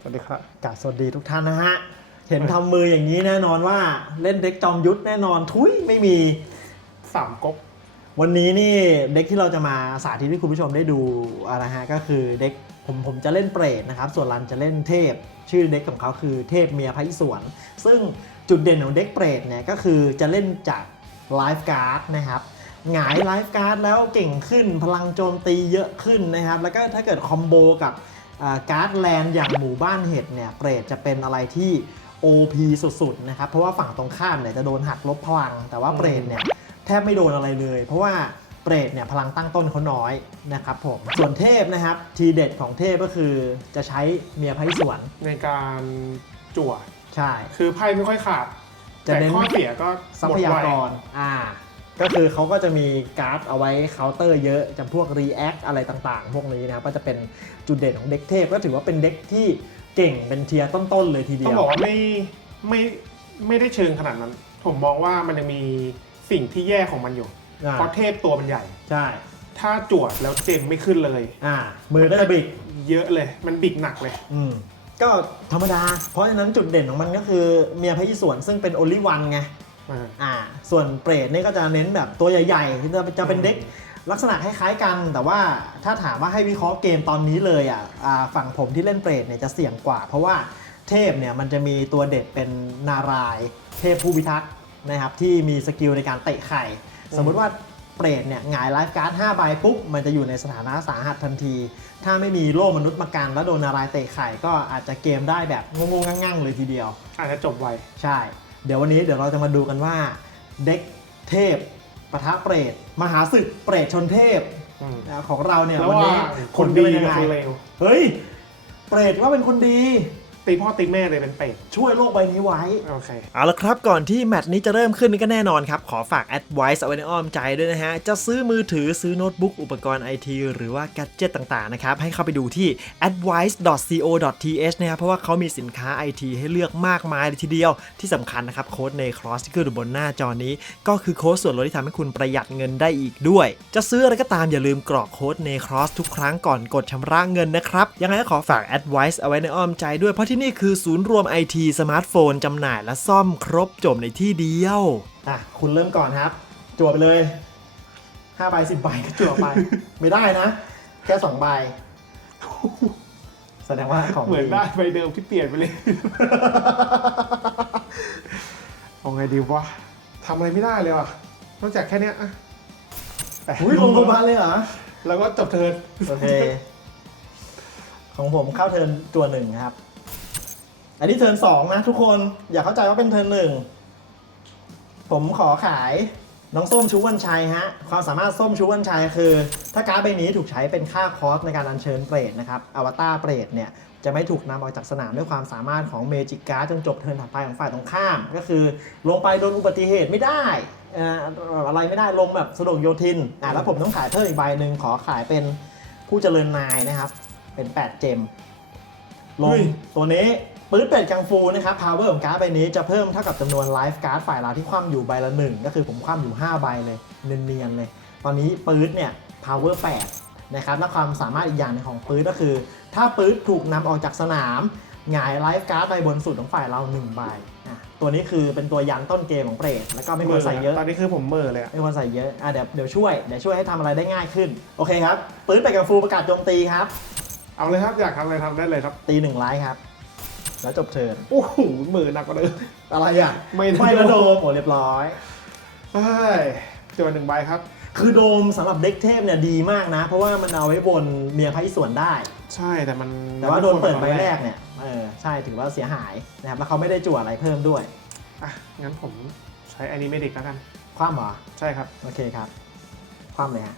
สวัสดีครับกราบสวัสดีทุกท่านนะฮะ เห็นทำมืออย่างนี้แน่นอนว่าเล่นเด็กจอมยุทธแน่นอนทุยไม่มีสามก๊กวันนี้นี่เด็กที่เราจะมาสาธิตให้คุณผู้ชมได้ดูอะไรฮะก็คือเด็กผมผมจะเล่นเปรตนะครับ ส่วนรันจะเล่นเทพ ชื่อเด็กของเขาคือเทพเมียพระอิศวรซึ่งจุดเด่นของเด็กเปรตเนี่ยก็คือจะเล่นจากไลฟ์การ์ดนะครับหงายไลฟ์การ์ดแล้วเก่งขึ้นพลังโจมตีเยอะขึ้นนะครับ แล้วก็ถ้าเกิดคอมโบกับอ่า การ์ดแลนด์อย่างหมู่บ้านเห็ดเนี่ยเปรตจะเป็นอะไรที่ OP สุดๆนะครับเพราะว่าฝั่งตรงข้ามเนี่ยจะโดนหักลบพลัง แต่ว่าเปรตเนี่ยแทบไม่โดนอะไรเลย เพราะว่าเปรตเนี่ยพลังตั้งต้นเขาน้อยนะครับผมส่วนเทพนะครับทีเด็ดของเทพก็คือจะใช้เมียไพ่สวนในการจั่ว ใช่ คือไพ่ไม่ค่อยขาด จะแต่เน้น ข้อเสียก็ทรัหมพดยาไว กรอ่า ก็คือเขาก็จะมีการ์ดเอาไว้เคาน์เตอร์เยอะจำพวก React อะไรต่างๆ พวกนี้นะครับก็จะเป็นจุดเด่นของเด็กเทพก็ถือว่าเป็นเด็กที่เก่งเป็นเทียร์ต้นๆเลยทีเดีต้องยวบอกว่าไม่ไม่ไม่ได้เชิงขนาดนั้น ผมมองว่ามันยังมีสิ่งที่แย่ของมันอยู่ อ่า เพราะเทพตัวมันใหญ่ ใช่ถ้าจวดแล้วเจมไม่ขึ้นเลย อ่ามือก็จะบิก เยอะเลย มันบิกหนักเลย อืมก็ธรรมดา เพราะฉะนั้นจุดเด่นของมันก็คือเมียพระอิศวรซึ่งเป็น only one ไง อ่าอ่าส่วนเปรตนี่ก็จะเน้นแบบตัวใหญ่ๆคือจะจะเป็นเด็กลักษณะคล้ายๆกัน แต่ว่าถ้าถามว่าให้วิเคราะห์เกมตอนนี้เลยอะอ่าฝั่งผมที่เล่นเปรตเนี่ยจะเสี่ยงกว่า เพราะว่าเทพเนี่ยมันจะมีตัวเด็ดเป็นนารายณ์เทพผู้พิทักษ์นะครับที่มีสกิลในการเตะไข่ สมมุติว่าเปรตเนี่ยหงายไลฟ์การ์ด5ใบปุ๊บ มันจะอยู่ในสถานะสาหัสทันที ถ้าไม่มีโล่มนุษย์มากันแล้วโดนนารายณ์เตะไข่ก็อาจจะเกมได้แบบงงๆงั่งๆเลยทีเดียว อาจจะจบไวใช่ เดี๋ยววันนี้เดี๋ยวเราจะมาดูกันว่าเด็กเทพปะทะเปรตมหาศึกเปรตชนเทพอืมนะของเราเนี่ยแล้ววันว่านี้คนดีจะเป็นกับยังคนไงเลวเฮ้ยเปรตว่าเป็นคนดี ตีพ่อตีแม่เลยเป็นเป็ดช่วยโลกใบนี้ไว้ โอเค เอาละครับก่อนที่แมตช์นี้จะเริ่มขึ้นก็แน่นอนครับ ขอฝาก Advice เอาไว้ในอ้อมใจด้วยนะฮะ จะซื้อมือถือซื้อโน้ตบุ๊กอุปกรณ์ไอทีหรือว่าแกดเจิตต่างๆนะครับ ให้เข้าไปดูที่ advice.co.th นะครับเพราะว่าเขามีสินค้า IT ให้เลือกมากมายเลยทีเดียวที่สำคัญนะครับโค้ดในคลอสที่ขึ้นอยู่บนหน้าจอนี้ ก็คือโค้ดส่วนลดที่ทำให้คุณประหยัดเงินได้อีกด้วย จะซื้ออะไรก็ตามอย่าลืมกรอกโค้ดในคลอสทุกครั้งก่อนกดชำระเงินนะครับยังไงก็ขอฝาก Advice เอาไว้ในอ้อมใจด้วยเพราะที่นี่คือศูนย์รวม IT สมาร์ทโฟนจำหน่ายและซ่อมครบจบในที่เดียว อะ คุณเริ่มก่อนครับ จั่วไปเลย5ใบ10ใบก็จั่วไป ไม่ได้นะ แค่2ใบ แสดงว่าของเหมือนได้ใบเดิมที่เปลี่ยนไปเลย เอาไงดีวะทำอะไรไม่ได้เลยว่ะ นอกจากแค่เนี้ยอะแต่อุ้ยลงลงมาเลยเหรอ แล้วก็จบเทิร์นโอเค ของผมเข้าเทิร์นตัวหนึ่งครับ อันนี้เทิร์นสองนะทุกคนอย่าเข้าใจว่าเป็นเทิร์นหนึ่งผมขอขายน้องส้มชูวันชัยฮะความสามารถส้มชูวันชัยคือ ถ้าการ์ดใบนี้ถูกใช้เป็นค่าคอสในการอัญเชิญเปรตนะครับอวตารเปรตเนี่ยจะไม่ถูกนำออกจากสนามด้วยความสามารถของเมจิกการ์ดจนจบเทิร์นถัดไปของฝ่ายตรงข้าม ก็คือลงไปโดนอุบัติเหตุไม่ได้เอ่ออะไรไม่ได้ลงแบบสะดวกโยทินอะแล้วผมต้องขายเพิ่มอีกใบหนึ่งขอขายเป็นผู้เจริญนายนะครับ เป็น 8 เจมลงตัวนี้ ปื๊ดเป็ดกังฟูนะครับ power ของการ์ดใบนี้จะเพิ่มเท่ากับจำนวนไลฟ์การ์ดฝ่ายเราที่คว่ำอยู่ใบละหนึ่งก็คือผมคว่ำอยู่ 5 ใบเลยเนียนๆเลย ตอนนี้ปื๊ดเนี่ย power 8นะครับและความสามารถอีกอย่างหนึงของปื๊ดก็คือ ถ้าปื๊ดถูกนำออกจากสนามหงายไลฟ์การ์ดใบบนสุดของฝ่ายเรา1ใบอะตัวนี้คือเป็นตัวยันต้นเกมของเปรตแล้วก็ไม่ควรใส่เยอะตอนนี้คือผมเมื่อเลยอะไม่ควรใส่เยอะอะเดี๋ยวเดี๋ยวช่วยเดี๋ยวช่วยให้ทำอะไรได้ง่ายขึ้นโอเคครับปืนไปกับฟูประกาศโจมตีครับ เอาเลยครับอยากทำอะไรทำได้เลยครับตีหนึ่งไลท์ครับ แล้วจบเทิร์นโอ้โหมือหนักกว่าเดิมอะไรอะ ไม่ไม่ระโดมโหเรียบร้อยเฮ้ยจวนหนึ่งใบครับ คือโดมสำหรับเด็กเทพเนี่ยดีมากนะ เพราะว่ามันเอาไว้บนเมียพระอิศวรได้ ใช่แต่มันแต่ว่าโดนเปิดใบแรกเนี่ยเออใช่ถือว่าเสียหายนะครับแล้วเขาไม่ได้จั่วอะไรเพิ่มด้วยอะงั้นผมใช้อนิเมติกแล้วกัน คว่ำเหรอ ใช่ครับ โอเคครับ คว่ำเลยฮะ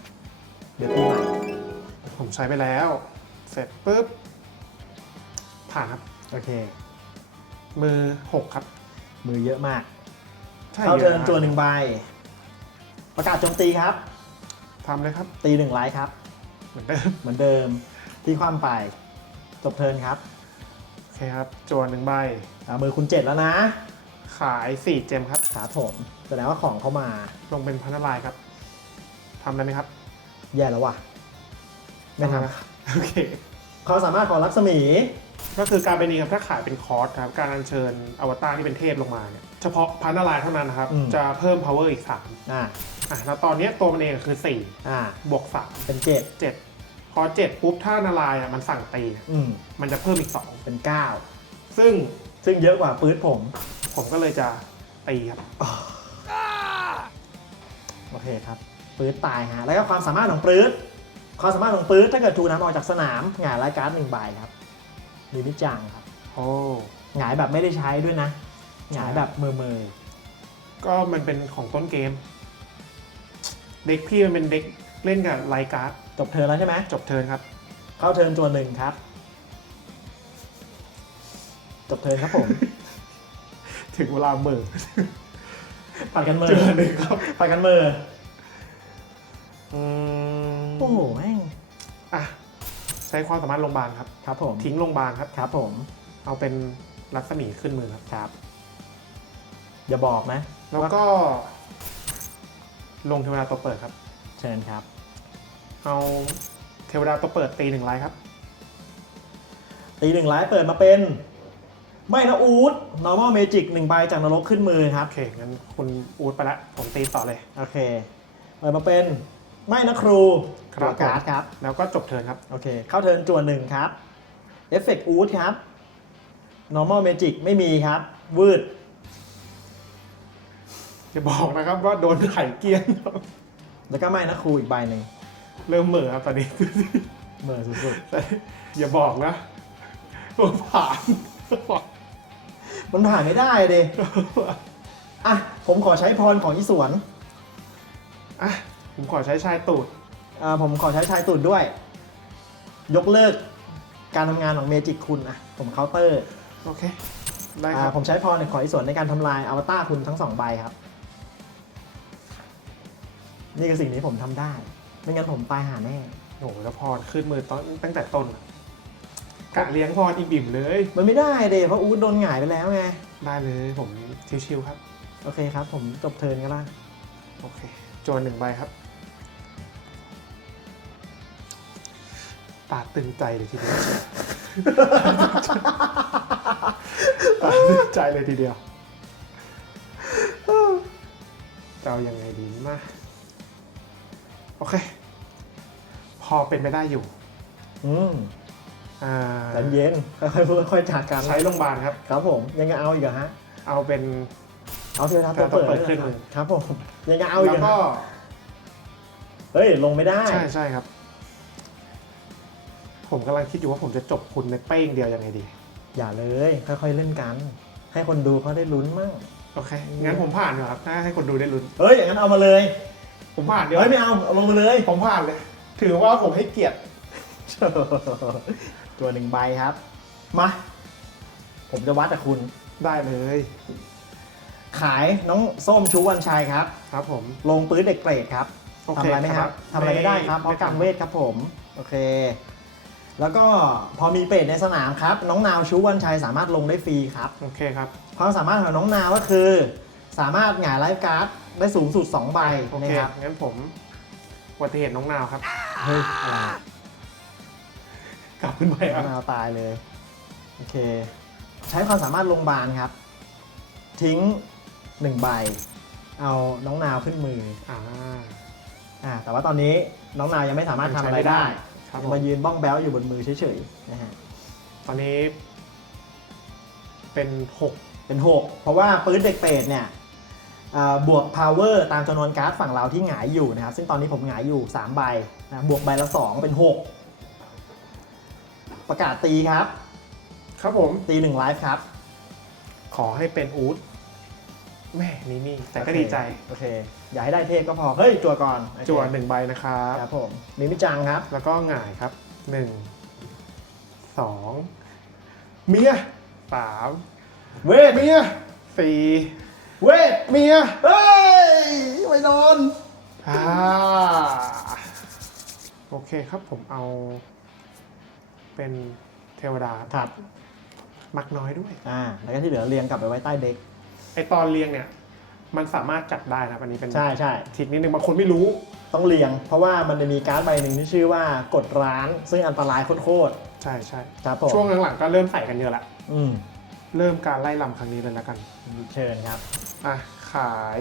เดี๋ยวตีใหม่ผมใช้ไปแล้ว เสร็จปุ๊บผ่านครับ โอเค มือหกครับ มือเยอะมาก ใช่เข้าเทิร์นยอะะจั่วหนึ่งใบ ประกาศโจมตีครับ ทำเลยครับ ตีหนึ่งไลท์ครับ เหมือนเดิมเหมือนเดิม ที่คว่ำไป จบเทิร์นครับโอเคครับจวนหนึ่งใบ อ่ามือคุณเจ็ดแล้วนะ ขายสี่เจมครับ ขาผมแสดงว่าของเข้ามา ลงเป็นพันลายครับทำได้ไหมครับแย่แล้วว่ะ ไม่ทโอเคำความสามารถของลักษมี ก็คือการไปนี้ครับถ้าขายเป็นคอร์สครับการอัญเชิญอวตารที่เป็นเทพลงมาเนี่ยเฉพาะพันนารายณ์เท่านั้นนะครับ อืม จะเพิ่ม power อีก3อ่าอะแล้วตอนเนี้ยตัวมันเองคือ อ่า 4 บวกเป็นเจ็ด3 7พอ 7 ปุ๊บถ้านารายณ์อะมันสั่งตี อืมมันจะเพิ่มอีก เป็นเก้า2 ซึ่งซึ่งเยอะกว่าปื๊ดผมผมก็เลยจะตีครับ โอเคครับปื๊ดตายฮะแล้วก็ความสามารถของปื๊ดความสามารถของปื๊ดถ้าเกิดถูกนำออกจากสนามหงายรายการ์ดหนึ่งใบครับ มีวิจังครับ โอ้หงายแบบไม่ได้ใช้ด้วยนะหงายแบบเมอเมยก็มันเป็นของต้นเกม เด็กพี่มันเป็นเด็กเล่นกับไลการ์ดจบเทิร์นแล้วใช่ไหมจบเทิร์นครับ เข้าเทิร์นจวนหนึ่งครับ จบเทิร์นครับผม ถึงเวลาเหมือปัดกันเมอเจอหนึ่งครับปัดกันเมออืมโอ้โหแม่งอะ ใช้ความสามารถลงพยาบาลครับ ครับผม ทิ้งโรงพยาบาลครับ ครับผม เอาเป็นรัศมีขึ้นมือครับ ครับ อย่าบอกนะ แล้วก็ ลงเทวดาตัวเปิดครับ เชิญครับ เอาเทวดาตัวเปิดตีหนึ่งไลท์ครับ ตีหนึ่งไลฟ์เปิดมาเป็น ไม่นะอูด normal magic หนึ่งใบจากนรกขึ้นมือครับ โอเค งั้นคุณอูดไปละ ผมตีต่อเลย โอเค เปิดมาเป็น ไม่นะครูครับตัวการ์ดครับ แล้วก็จบเทิร์นครับ โอเค เข้าเทิร์นจวนหนึ่งครับเอฟเฟกต์อูดครับ normal magic ไม่มีครับ วืดอย่าบอกนะครับว่าโดนไข่เกรียนแล้วก็ไม่นะครูอีกใบหนึ่งเริ่มเหม่อครับตอนนี้เมื่อสุดอย่าบอกนะว่าผ่านๆ มันผ่านไม่ได้เดยอะ ผมขอใช้พรของอีสวน อะ ผมขอใช้ชายตูด อ่าผมขอใช้ชายตุดด้วย ยกเลิกการทำงานของเมจิกคุณอะผมเคาน์เตอร์โอเค ได้คอ่ารับผมใช้พรขออีสวนในการทำลายอวตารคุณทั้งสองใบครับ นี่คือสิ่งที่ผมทำได้ ไม่งั้นผมตายหาแน่ โอ้โหแล้วพรขึ้นมือตอนตั้งแต่ต้นอะกะเลี้ยงพรอิ่มอิ่มๆเลย มันไม่ได้เดเพราะอูดโดนหงายไปแล้วไง ได้เลยผมชิวๆครับ โอเคครับ ผมจบเทิร์นก็ได้โอเคโจนหนึ่งใบครับ ตาตึงใจเลยทีเดียวตาตึงใจเลยทีเดียวจะเอายังไงดีมา โอเค พอเป็นไปได้อยู่ อืมอ่าใจเย็นค่อยๆพูดค่อยๆจากกันใช้โรงพยาบาลครับ ครับผมยังจะเอาอีกเหรอฮะ เอาเป็นเอาเทวดาตัวเปิดเทวดาตัวเปิดขึ้นเลยครับผมยังจะเอาอีกแล้วเหรอก็ฮะเฮ้ยลงไม่ได้ ใช่ใช่ครับ ผมกำลังคิดอยู่ว่าผมจะจบคุณในเป้งเดียวยังไงดี อย่าเลย ค่อยๆเล่นกัน ให้คนดูเขาได้ลุ้นมั่งโอเค งั้นผมผ่านดีกว่าครับถ้าให้คนดูได้ลุ้น เฮ้ยอย่างนั้นเอามาเลยผมผ่านเดียวเฮ้ยไม่เอาเอาลงมาเลยผมผ่านเลย ถือว่าผมให้เกียรติ ตัวหนึ่งใบครับมาผมจะวัดกับคุณ ได้เลย ขายน้องส้มชูวันชัยครับ ครับผม ลงปื้นเด็กเกรดครับโอทำเคอะไรไหมครับทำอะไรไม่ได้ครับ เพไม่ราะกรรมทำเวทครับผม โอเค แล้วก็พอมีเปรตในสนามครับ น้องนาวชูวันชัยสามารถลงได้ฟรีครับ โอเคครับ ความสามารถของน้องนาวก็คือ สามารถหงายไลฟ์การ์ดได้สูงสุด2ใบโอเคนะครับงั้นผมอุบัติเหตุน้องนาวครับ เฮ้ยอะไรกลับขึ้นไปคน้รัอบ งนาวตายเลย โอเค ใช้ความสามารถลงบาลครับ ทิ้ง1ใบ เอาน้องนาวขึ้นมือ อ่า อ่าแต่ว่าตอนนี้น้องนาวยังไม่สามารถทำอะไรได้ ครับผยังมมายืนบ้องแบ้วอยู่บนมือเฉยๆนะฮะตอนนี้ เป็นหกเป็น 6 เพราะว่าปืนเด็กเปรตเนี่ยอ่าบวก power ตามจำนวนการ์ดฝั่งเราที่หงายอยู่นะครับ ซึ่งตอนนี้ผมหงายอยู่ 3 ใบนะบวกใบละ 2 เป็น 6 ประกาศตีครับ ครับผม ตี1ไลฟ์ครับ ขอให้เป็นอูด แม่นี่นี่แต่ก็ดีใจ โอเค อย่าให้ได้เทพก็พอ เฮ้ย จัวก่อนโอเคจั่วหนึ่งใบนะครับ ครับผม มีมิจังครับ แล้วก็หงายครับหนึ่งสองเมียสามเวทเมียสี่เวทเมียเฮ้ยไม่โดนอ่าโอเคครับผมเอา เป็นเทวดาครับมักน้อยด้วย อ่า แล้วก็ที่เหลือเรียงกลับไปไว้ใต้เด็ก ไอตอนเรียงเนี่ย มันสามารถจัดได้นะอันนี้เป็นใช่ใช่ทิกนิดนึงบางคนไม่รู้ ต้องเรียง เพราะว่ามันจะมีการ์ดใบหนึ่งที่ชื่อว่ากดร้านซึ่งอันตรายโคตรใช่ใช่ครับผมช่วงหลังๆก็เริ่มใส่กันเยอะละอืมเริ่มการไล่ลำครั้งนี้เลยแล้วกันเชิญครับอะขาย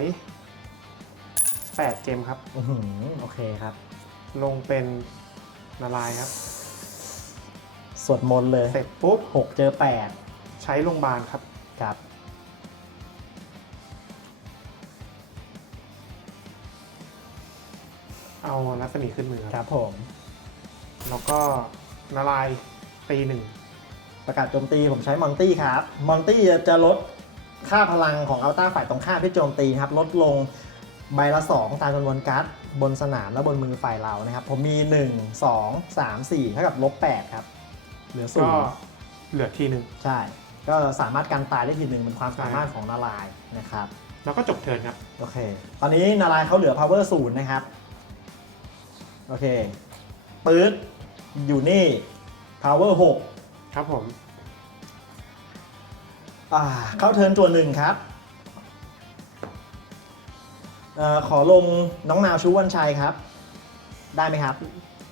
แปดเกมครับ อือหือโอเคครับ ลงเป็นนาลายณ์ครับ สวดมนต์เลยเสร็จปุ๊บ หกเจอแปดใช้โรงพยาบาลครับ ครับ เอารัศมีขึ้นมือคครับรับผมแล้วก็นาลายณ์ตีหนึ่งประกาศโจมตีผมใช้มอนตี้ครับมอนตี้จะลดค่าพลังของอัลต้าฝ่ายตรงข้ามที่โจมตีครับลดลงใบละ 2 ตามจำนวนการ์ดบนสนามและบนมือฝ่ายเรานะครับ ผมมี 1 2 3 4เท่ากับลบ8ครับ เหลือศูก็นย์เหลือทีหนึ่ง ใช่ ก็สามารถกันตายได้ทีหนึ่งเป็นความสามารถของนารายณ์นะครับ แล้วก็จบเทิร์นครับ โอเค ตอนนี้นารายณ์เขาเหลือ power ศูนย์นะครับ โอเคปื๊ดอยู่นี่ power 6ครับผม อ่า เข้าเทิร์นจวนหนึ่งครับเออขอลงน้องนาวชูวันชัยครับ ได้ไหมครับ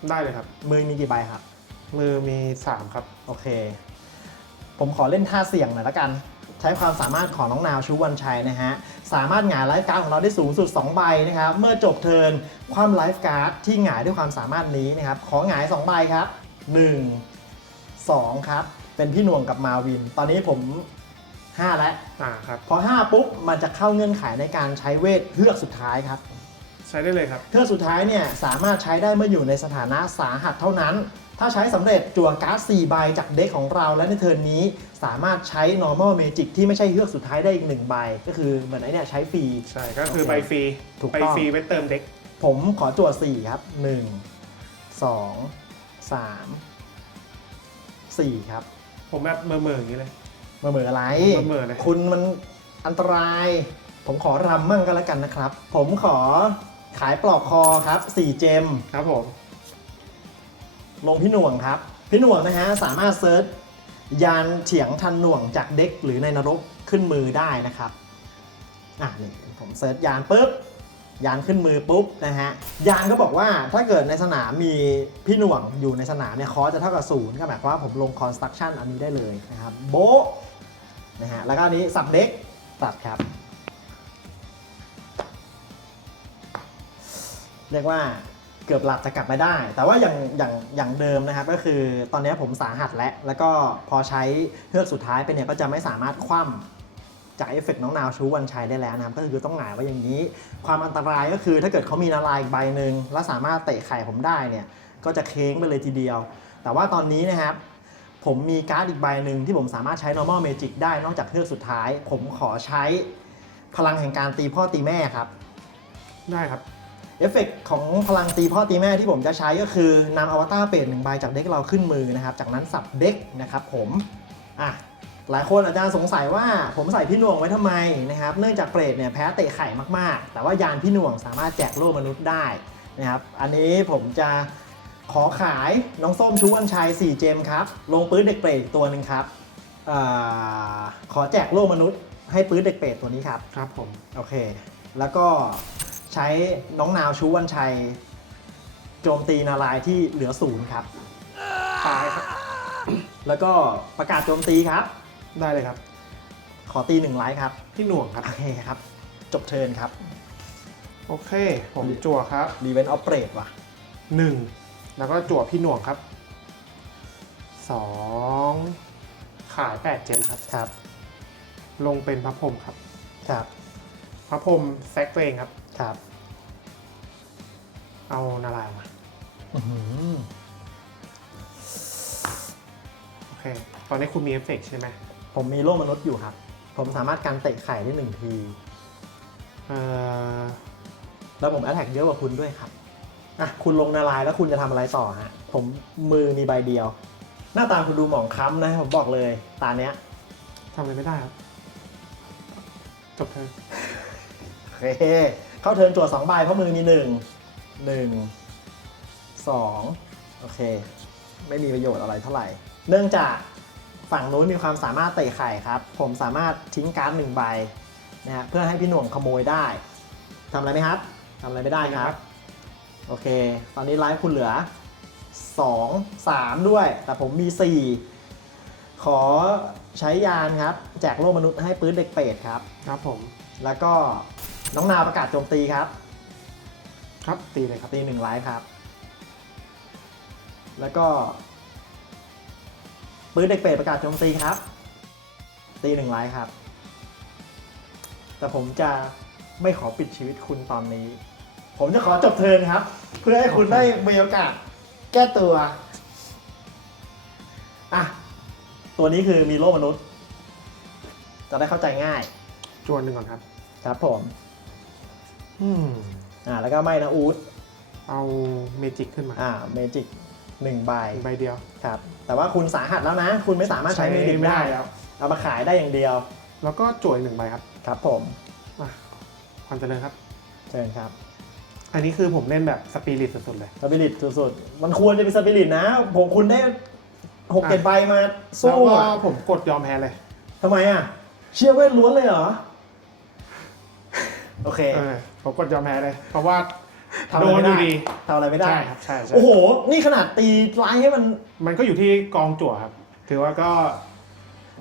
ได้เลยครับ มือมีกี่ใบครับ มือมี 3 ครับ โอเค ผมขอเล่นท่าเสี่ยงหน่อยละกัน ใช้ความสามารถของน้องนาวชูวันชัยนะฮะ สามารถหงายไลฟ์การ์ดของเราได้สูงสุด 2 ใบนะครับ เมื่อจบเทิร์นความไลฟ์การ์ดที่หงายด้วยความสามารถนี้นะครับ ขอหงาย 2 ใบครับ 1 2 ครับ เป็นพี่หน่วงกับมาวิน ตอนนี้ผม 5 แล้วอ่าครับพอ 5 ปุ๊บ มันจะเข้าเงื่อนไขในการใช้เวทเฮือกสุดท้ายครับ ใช้ได้เลยครับเฮือกสุดท้ายเนี่ยสามารถใช้ได้เมื่ออยู่ในสถานะสาหัสเท่านั้น ถ้าใช้สำเร็จจั่วการ์ด4ใบจากเด็กของเราและในเทิร์นนี้ สามารถใช้ normal magic ที่ไม่ใช่เฮือกสุดท้ายได้อีก1ใบ ก็คือเหมือนไอ้เนี่ยใช้ฟรี ใช่ก็คือโอเคใบฟรีถูกใบต้องฟรีไว้เติมเด็ก ผมขอจั่ว4ครับ 1 2 3 4 ครับผมแบบเมื่อๆอย่างนี้เลย มาเหมืออะไร มาเหม่อเลย คุณมันอันตราย ผมขอรำมั่งก็แล้วกันนะครับ ผมขอขายปลอกคอครับ 4 เจม ครับผม ลงพี่หน่วงครับ พี่หน่วงนะฮะสามารถเซิร์ชยานเฉียงทันหน่วงจากเด็กหรือในนรกขึ้นมือได้นะครับอะนี่ผมเซิร์ชยานปุ๊บยานขึ้นมือปุ๊บนะฮะยานก็บอกว่าถ้าเกิดในสนามมีพี่หน่วงอยู่ในสนามเนี่ยคอจะเท่ากับศูนย์ก็หมายความว่าผมลง construction อันนี้ได้เลยนะครับโบนะฮะแล้วก็อันนี้สับเด็กตัดครับ เรียกว่า เกือบหลับจะกลับมาได้ แต่ว่าอย่างอย่างอย่างเดิมนะครับ ก็คือตอนนี้ผมสาหัสแล้ว แล้วก็พอใช้เฮือกสุดท้ายไปเนี่ยก็จะไม่สามารถคว่ำจากเอฟเฟกต์น้องนาวชูวันชัยได้แล้วนะครับ ก็คือต้องหงายไว้อย่างนี้ ความอันตรายก็คือถ้าเกิดเขามีนาลายอีกใบหนึ่งแล้วสามารถเตะไข่ผมได้เนี่ยก็จะเค้งไปเลยทีเดียว แต่ว่าตอนนี้นะครับผมมีการ์ดอีกใบหนึ่งที่ผมสามารถใช้ normal magic ได้นอกจากเฮือกสุดท้าย ผมขอใช้พลังแห่งการตีพ่อตีแม่ครับ ได้ครับ เอฟเฟกต์ของพลังตีพ่อตีแม่ที่ผมจะใช้ก็คือนำอวตารเปรตหนึ่งใบจากเด็กเราขึ้นมือนะครับ จากนั้นสับเด็กนะครับผมอะหลายคนอาจจะสงสัยว่าผมใส่พี่หน่วงไว้ทำไมนะครับ เนื่องจากเปรตเนี่ยแพ้เตะไข่มากๆ แต่ว่ายานพี่หน่วงสามารถแจกโล่มนุษย์ได้นะครับ อันนี้ผมจะขอขายน้องส้มชูวันชัย 4 เจมครับ ลงปื้นเด็กเปรตอีกตัวหนึ่งครับอาขอแจกโล่มนุษย์ให้ปื้นเด็กเปรตตัวนี้ครับ ครับผม โอเค แล้วก็ใช้น้องนาวชูวันชัย โจมตีนารายณ์ที่เหลือศูนย์ครับ ตายครับ แล้วก็ประกาศโจมตีครับ ได้เลยครับ ขอตีหนึ่งไลท์ครับ พี่หน่วงครับ โอเคครับ จบเทิร์นครับ โอเค ผมจั่วครับรีเวนออฟเปรตว่ะ หนึ่งแล้วก็จั่วพี่หน่วงครับสองขายแปดเจมครับ ครับ ลงเป็นพระพรหมครับ ครับ พระพรหมแซกตัวเองครับ ครับ เอานาลายณ์มาอื้อหือโอเค ตอนนี้คุณมีเอฟเฟกต์ใช่ไหม ผมมีโล่มนุษย์อยู่ครับ ผมสามารถกันเตะไข่ได้หนึ่งที เอ่อ แล้วผมแอตแทกเยอะกว่าคุณด้วยครับ อะ คุณลงนารายณ์แล้วคุณจะทำอะไรต่อฮะ ผมมือมีใบเดียว หน้าตาคุณดูหมองคล้ำนะ ผมบอกเลย ตาเนี้ยทำอะไรไม่ได้ครับ จบเทิร์นโอเคเข้าเทิร์นจั่วสองใบเพราะมือมีหนึ่ง หนึ่งสองโอเค ไม่มีประโยชน์อะไรเท่าไหร่ เนื่องจากฝั่งนู้นมีความสามารถเตะไข่ครับ ผมสามารถทิ้งการ์ดหนึ่งใบนะฮะเพื่อให้พี่หน่วงขโมยได้ทำอะไรไหมครับทำอะไรไม่ได้ครับ โอเค ตอนนี้ไลฟ์คุณเหลือ 2 3 ด้วย แต่ผมมี 4 ขอใช้ยานครับ แจกโลกมนุษย์ให้ปื้นเด็กเป็ดครับ ครับผม แล้วก็น้องนาวประกาศโจมตีครับ ครับ ตีเลยครับ ตีหนึ่งไลฟ์ครับ แล้วก็ปืนเด็กเป็ดประกาศโจมตีครับ ตีหนึ่งไลฟ์ครับ แต่ผมจะไม่ขอปิดชีวิตคุณตอนนี้ ผมจะขอจบเทิร์นครับ เพื่อให้คุณได้มีโอกาสแก้ตัว อะ ตัวนี้คือมีโลกมนุษย์ จะได้เข้าใจง่าย จวนหนึ่งก่อนครับ ครับผม อืม อ่าแล้วก็ไม่นะอูดเอาเมจิกขึ้นมาอ่าเมจิกหนึ่งใบใบเดียวครับ แต่ว่าคุณสาหัสแล้วนะ คุณไม่สามารถใช้เมจิกไม่ได้ได้แล้วเอามาขายได้อย่างเดียว แล้วก็จวยหนึ่งใบครับ ครับผมมาความเจริญครับเชิญครับ อันนี้คือผมเล่นแบบสปิริตสุดๆเลยสปิริตสุดๆ มันควรจะเป็นสปิริตนะ ผมคุณได้หกเจ็ดใบมาแล้วสู้ก็อะผมกดยอมแพ้เลยทำไมอะ เชื่อเวทล้วนเลยเหรอ โอเคเออ ผมกดยอมแพ้เลย เพราะว่าทำโดอะไรนไม่อได้ยู่ดี ทำอะไรไม่ได้ ใช่ครับใช่ใช่โอ้โห นี่ขนาดตีไลน์ให้มัน มันก็อยู่ที่กองจั่วครับ ถือว่าก็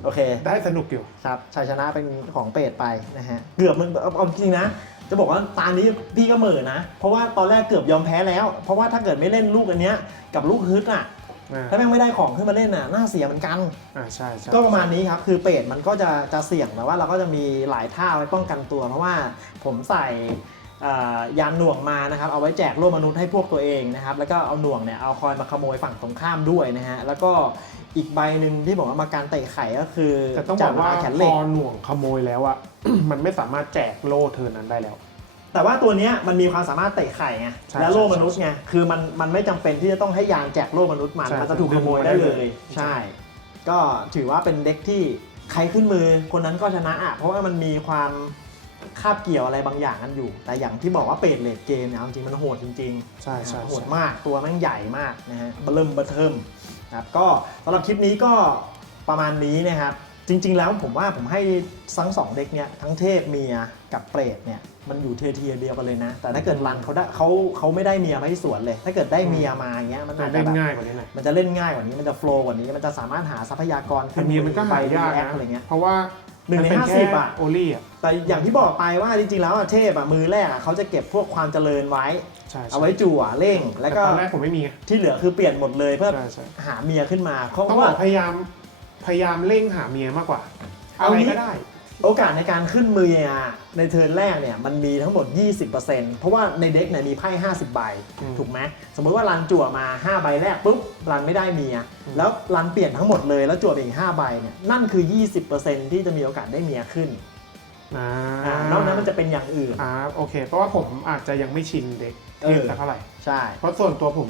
โอเค ได้สนุกอยู่ ครับชัยชนะเป็นของเปรตไปนะฮะ เกือบมันเอาเอาจริงนะ จะบอกว่าตานี้พี่ก็เหม่อนะ เพราะว่าตอนแรกเกือบยอมแพ้แล้ว เพราะว่าถ้าเกิดไม่เล่นลูกอันเนี้ยกับลูกฮึดอะ อ่าถ้าแม่งไม่ได้ของขึ้นมาเล่นอะน่าเสียเหมือนกัน อ่าใช่ใช่ก็ประมาณนี้ครับ คือเปรตมันก็จะจะเสี่ยงแต่ว่าเราก็จะมีหลายท่าไว้ป้องกันตัว เพราะว่าผมใส่เอ่อ ยานหน่วงมานะครับเอาไว้แจกโลกมนุษย์ให้พวกตัวเองนะครับแล้วก็เอาหน่วงเนี่ยเอาคอยมาขโมยฝั่งตรงข้ามด้วยนะฮะแล้วก็อีกใบหนึ่งที่บอกว่ามาการเตะไข่ก็คือแต่ต้องบอกว่าจแขนพเหล็กอหน่วงขโมยแล้วอะ มันไม่สามารถแจกโล่เธอนั้นได้แล้ว แต่ว่าตัวเนี้ยมันมีความสามารถเตะไข่ไงใช่และโลกใช่มนุษย์ไงคือมันมันไม่จำเป็นที่จะต้องให้ยานแจกโลกมนุษย์มันใช่มันจะถูกขโมยได้เลย ใช่ ก็ถือว่าเป็นเด็กที่ใครขึ้นมือคนนั้นก็ชนะอะเพราะว่ามันมีความ คาบเกี่ยวอะไรบางอย่างกันอยู่ แต่อย่างที่บอกว่าเปรตเลดเกมเนี่ยเอาจริงมันโหดจริงๆใช่ใช่โหดใช่มากตัวแม่งใหญ่มากนะฮะเบอร์เริ่มเบอร์เทิมนะครับก็สำหรับคลิปนี้ก็ประมาณนี้นะครับ จริง ๆ แล้วผมว่าผมให้ทั้งสองเด็กเนี่ยทั้งเทพเมียกับเปรตเนี่ยมันอยู่เทียร์เทียร์เดียวกันเลยนะ แต่ถ้าเกิดรันเขาได้เขาเขาไม่ได้เมียมาที่สวนเลย ถ้าเกิดได้เมียมาอย่างเงี้ยมันแต่อาจจะเล่นแบบง่ายกว่านี้หน่อยมันจะเล่นง่ายกว่านี้มันจะโฟล์กว่านี้มันจะสามารถหาทรัพยากรแต่เมียมันก็หายากแอนะคอะไรเงี้ยเพราะว่า หนึ่งในมัเป็ห้าแค่สิบอะโอลี่อะแต่อย่างที่บอกไปว่าจริงๆแล้วอะเทพอะมือแรกอะเขาจะเก็บพวกความเจริญไว้ ใช่ใช่เอาไว้จั่วเร่ง แล้วก็ต่ตอนแรกผมไม่มีไงที่เหลือคือเปลี่ยนหมดเลยเพื่อใช่ใช่หาเมียขึ้นมาเพราะต้องบว่าอกพยายามพยายามเร่งหาเมียมากกว่า เอาอะไรงี้ก็ได้ โอกาสในการขึ้นเมียในเทิร์นแรกเนี่ยมันมีทั้งหมด 20%เพราะว่าในเด็กเนี่ยมีไพ่50 ใบอืมถูกไหมสมมติว่ารันจั่วมา 5 ใบแรกปุ๊บรันไม่ได้เมียอืมแล้วรันเปลี่ยนทั้งหมดเลยแล้วจั่วไปอีก5ใบเนี่ยนั่นคือ 20%ที่จะมีโอกาสได้เมียขึ้นอ่าอ่านอกนั้นมันจะเป็นอย่างอื่นอ่าโอเค เพราะว่าผมอาจจะยังไม่ชินเด็กเทพเออสักเท่าไหร่ใช่ เพราะส่วนตัวผม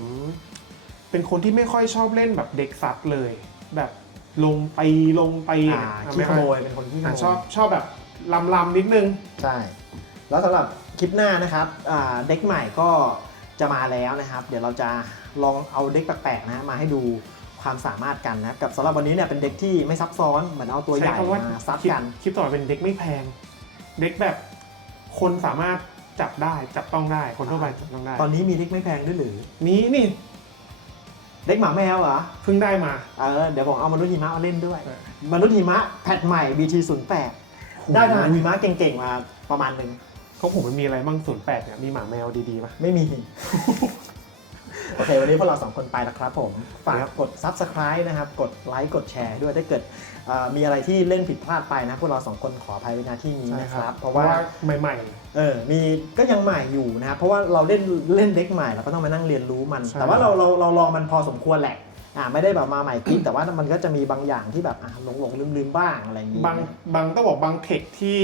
เป็นคนที่ไม่ค่อยชอบเล่นแบบเด็กซัดเลย แบบ ลงไปลงไปอ่าอะขี้ขค่อโมยเป็นคนขี้ขอะโมย ชอบชอบแบบลำลำๆนิดนึง ใช่ แล้วสำหรับคลิปหน้านะครับอ่าเด็กใหม่ก็จะมาแล้วนะครับ เดี๋ยวเราจะลองเอาเด็กแปลกๆนะมาให้ดูความสามารถกันนะครับกับสำหรับวันนี้เนี่ยเป็นเด็กที่ไม่ซับซ้อนเหมือนเอาตัวใหใช้ญ่คำว่ามาซัดคลิปกัน คลิปต่อไปเป็นเด็กไม่แพง เด็กแบบคนสามารถจับได้จับต้องได้คนทั่วไปจับต้องได้ ตอนนี้มีเด็กไม่แพงด้วยหรือ นี้นี่ เด็กหมาแมวเหรอ เพิ่งได้มา เออ เดี๋ยวผมเอามนุษย์หิมะมาเล่นด้วย เออ มนุษย์หิมะแพทใหม่ BT 0 8 ได้ทหารหิมะเก่งๆมาประมาณหนึ่ง เขาผมมันมีอะไรบ้างศูนย์แปดเนี่ยมีหมาแมวดีๆป่ะ ไม่มี โอเค วันนี้พวกเราสองคนไปแล้วครับผม ฝากครับกด Subscribe นะครับ กดไลค์กดแชร์ด้วยถ้าเกิดเอ่อมีอะไรที่เล่นผิดพลาดไปนะ พวกเราสองคนขออภัยในหน้าที่นี้นะครับเพเพราะราะว่าว่าใหม่ เออมีก็ยังใหม่อยู่นะครับเพราะว่าเราเล่นเล่นเด็กใหม่เราก็ต้องมานั่งเรียนรู้มัน ใช่ แต่ว่าเราเราเราลองมันพอสมควรแหละอ่าไม่ได้แบบมาใหม่คลิปแต่ว่ามันก็จะมีบางอย่างที่แบบอะหลงหลงลืมลืมๆบ้างอะไรอย่างงี้ ๆ บางบางต้องบอกบางเทคที่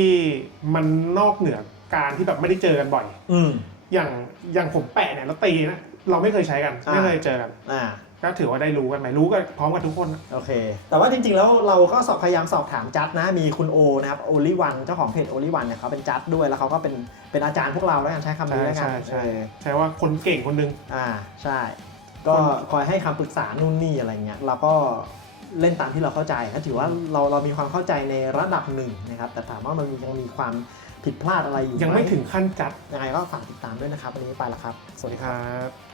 มันนอกเหนือการที่แบบไม่ได้เจอกันบ่อย อืม อย่างอย่างผมแปะเนี่ยแล้วตีนะ เราไม่เคยใช้กันอ่าไม่เคยเจอกันอ่า ก็ถือว่าได้รู้กันไหมรู้กันพร้อมกันทุกคนนะโอเค แต่ว่าจริงๆ แล้วเราก็สอบพยายามสอบถามจัดนะ มีคุณโอนะครับ โอลิวัน เจ้าของเพจโอลิวันเนี่ยเขาเป็นจัดด้วย แล้วเขาก็เป็นเป็นอาจารย์พวกเราแล้วกันใช้คำนี้แล้วกันใช่ใช่เออใช่ว่าคนเก่งคนหนึง อ่า ใช่ ก็คอยให้คำปรึกษานู่นนี่อะไรเงี้ย เราก็เล่นตามที่เราเข้าใจก็ถือว่าเราเรามีความเข้าใจในระดับหนึ่งนะครับ แต่ถามว่ามันยังมีความผิดพลาดอะไรอยู่ยังไม่หถึงขั้นจัดยังไงก็ฝากติดตามด้วยนะครับ วันนี้ไปแล้วครับ สวัสดีครับ ครับ